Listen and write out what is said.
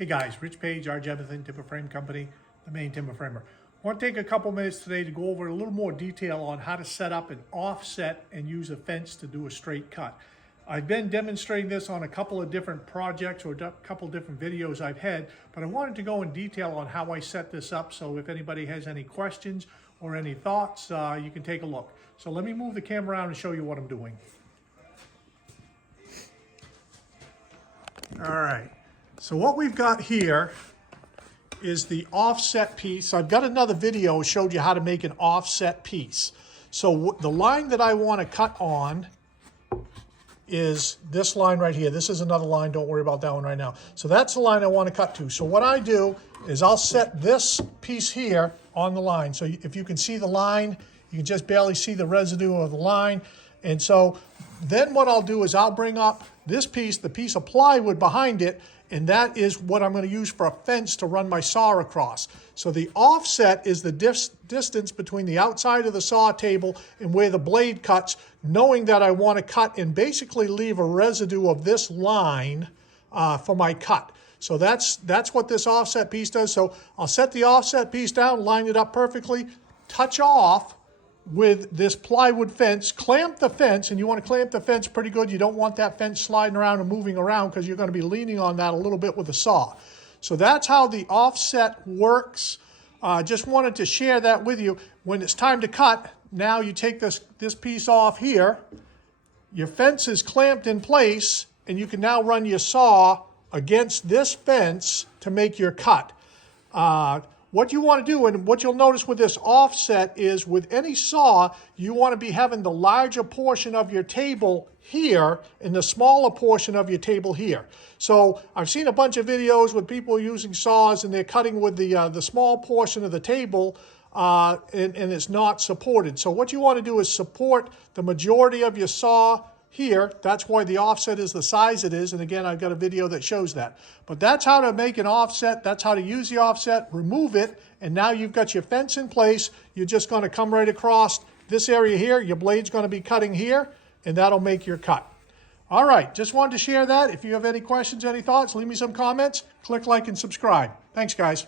Hey guys, Rich Page, R. Jemison, Timber Frame Company, the main timber framer. I want to take a couple minutes today to go over a little more detail on how to set up an offset and use a fence to do a straight cut. I've been demonstrating this on a couple of different projects or a couple of different videos I've had, but I wanted to go in detail on how I set this up, so if anybody has any questions or any thoughts, you can take a look. So let me move the camera around and show you what I'm doing. All right. So what we've got here is the offset piece. I've got another video showed you how to make an offset piece. So the line that I want to cut on is this line right here. This is another line, don't worry about that one right now. So that's the line I want to cut to. So what I do is I'll set this piece here on the line. So if you can see the line, you can just barely see the residue of the line. And so then what I'll do is I'll bring up this piece, the piece of plywood behind it, and that is what I'm going to use for a fence to run my saw across. So the offset is the distance between the outside of the saw table and where the blade cuts, knowing that I want to cut and basically leave a residue of this line for my cut. So that's what this offset piece does. So I'll set the offset piece down, line it up perfectly, touch off with this plywood fence, clamp the fence, and you want to clamp the fence pretty good. You don't want that fence sliding around and moving around because you're going to be leaning on that a little bit with the saw. So that's how the offset works. Just wanted to share that with you. When it's time to cut, now you take this piece off here, your fence is clamped in place, and you can now run your saw against this fence to make your cut. What you want to do, and what you'll notice with this offset, is with any saw, you want to be having the larger portion of your table here and the smaller portion of your table here. So I've seen a bunch of videos with people using saws and they're cutting with the small portion of the table and it's not supported. So what you want to do is support the majority of your saw here. That's why the offset is the size it is. And again, I've got a video that shows that. But that's how to make an offset. That's how to use the offset, remove it, and now you've got your fence in place. You're just going to come right across this area here. Your blade's going to be cutting here, and that'll make your cut. All right, just wanted to share that. If you have any questions, any thoughts, leave me some comments. Click like and subscribe. Thanks, guys.